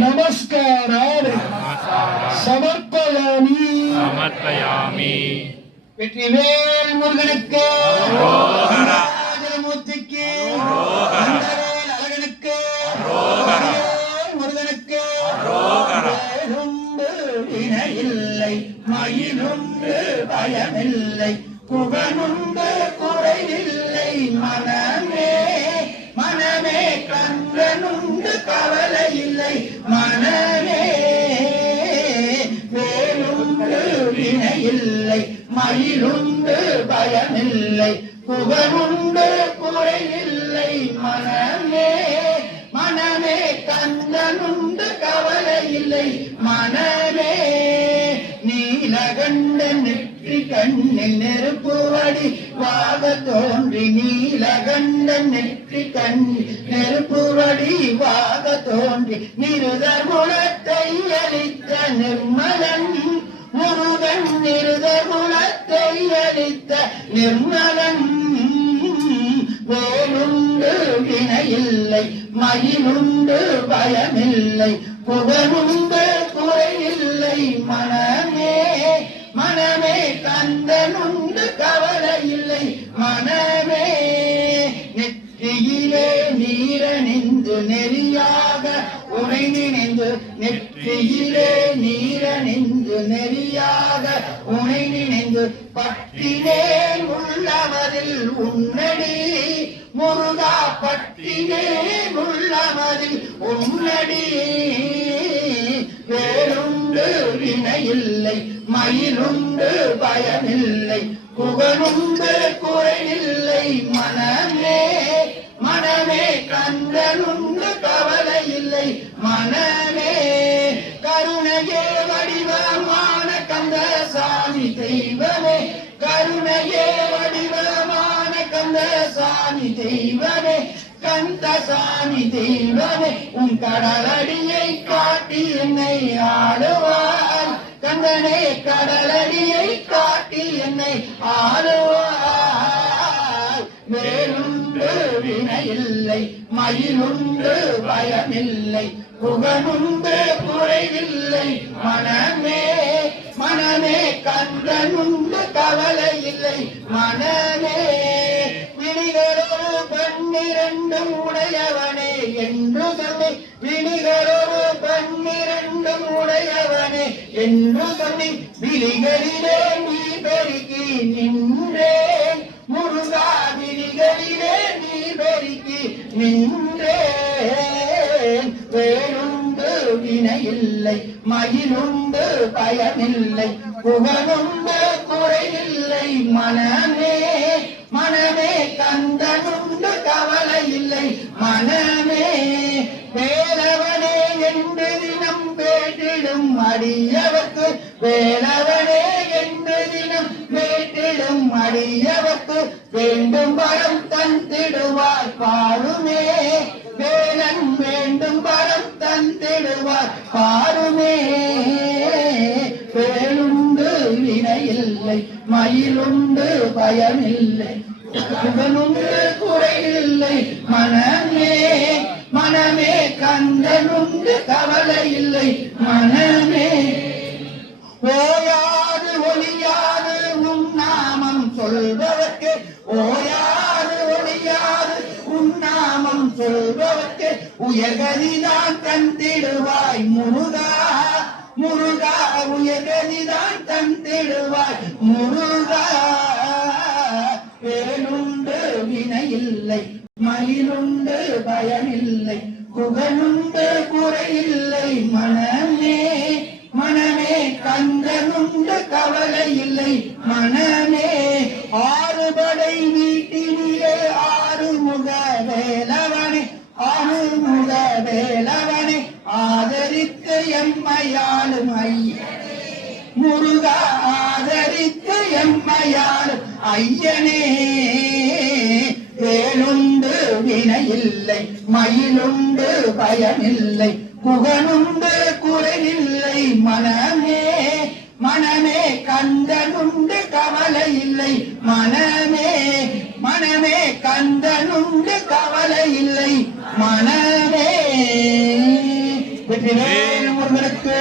நமஸ்காராணி சமர்ப்பயாமி வெற்றிவேல் முருகனுக்கு மூர்த்திக்கு அழகனுக்கு முருகனுக்கு வினையில்லை மயிலுண்டு பயமில்லை புகனுண்டு குறையில்லை மனமே மனமே கந்தனுண்டு கவலை இல்லை மனமே வேலுண்டு வினையில்லை மயிலுண்டு பயமில்லை புகனுண்டு குறையில்லை மனமே மனமே கந்தனுண்டு கவலை இல்லை மனமே நீலகண்ட நெற்றி கண்ணில் நெருப்புவடி வாக தோன்றி நீலகண்ட நெற்றி கண்ணில் நெருப்புவடி வாக தோன்றி நிருதகுலத்தை அளித்த நிர்மலன் முருகன் நிருதகுலத்தை அளித்த நிர்மலன் வேலுண்டு வினையில்லை மயிலுண்டு பயமில்லை புகனுண்டு குறையில்லை மனமே மனமே கந்தனுண்டு கவலை இல்லை மனமே நெற்றியிலே நீரணிந்து நெறியாக உனை நினைந்து நெற்றியிலே நீரணிந்து நெறியாக உனை நினைந்து பட்டினேன் உள்ளவரில் உன்னடி முருகா பட்டினேன் உள்ளவரில் உன்னடி வேலுண்டு வினையில்லை மயிலுண்டு பயமில்லை புகனுண்டு குறையில்லை மனமே மனமே கந்தனுண்டு கவலை இல்லை மனமே கருணையே வடிவமான கந்தசாமி தெய்வமே கருணையே வடிவமான கந்தசாமி தெய்வமே கந்தசாமி தெய்வமே உன் கடலடியை காட்டி என்னை ஆடுவார் கந்தனே கடலடியை காட்டி என்னை ஆடுவார் வேலுண்டு வினையில்லை மயிலுண்டு பயமில்லை புகனுண்டு குறைவில்லை மனமே மனமே கந்தனுண்டு கவலை இல்லை மனமே விழிகளோடு பன்னிரண்டும் உடையவனே என்று சொல்லி விழிகளோடு பன்னிரண்டும் உடையவனே என்று சொல்லி விழிகளிலே நீ பெருக்கி நின்றேன் முருகா விழிகளிலே நீ பெருக்கி நின்றேன் வேலுண்டு வினையில்லை மயிலுண்டு பயமில்லை புகனுண்டு குறையில்லை மனமே மனமே கந்தனுண்டு கவலை இல்லை மனமே வேலவனே என்று தினம் வேட்டிடும் அடியவர்க்கு வேலவனே என்று தினம் வேட்டிடும் அடியவர்க்கு வேண்டும் வரம் தந்திடுவார் பாருமே வேலன் வேண்டும் வரம் தந்திடுவார் பாருமே வேலுண்டு வினையில்லை மயிலுண்டு பயமில்லை புகனுண்டு குறையில்லை மனமே மனமே கந்தனுண்டு கவலை இல்லை மனமே ஓயாது ஒளியாது உன் நாமம் சொல்பவர்க்கு ஓயாது ஒளியாது உன் நாமம் சொல்பவர்க்கு உயர்கதிதான் தந்திடுவாய் முருகா முருகா உயர்கதிதான் தந்திடுவாய் முருகா வேலுண்டு வினையில்லை மயிலுண்டு பயமில்லை புகனுண்டு குறையில்லை மனமே மனமே கந்தனுண்டு கவலை இல்லை மனமே ஆறுபடை வீட்டிலே ஆறுமுக வேலவனே ஆறுமுக வேலவனே ஆதரித்து எம்மையாளும் ஐயனே முருகா ஆதரித்து எம்மையாளும் ஐயனே வேலுண்டு வினையில்லை மயிலுண்டு பயமில்லை புகனுண்டு குறையில்லை மனமே மனமே கந்தனுண்டு கவலை இல்லை மனமே மனமே கந்தனுண்டு கவலை இல்லை மனமே முருகனுக்கு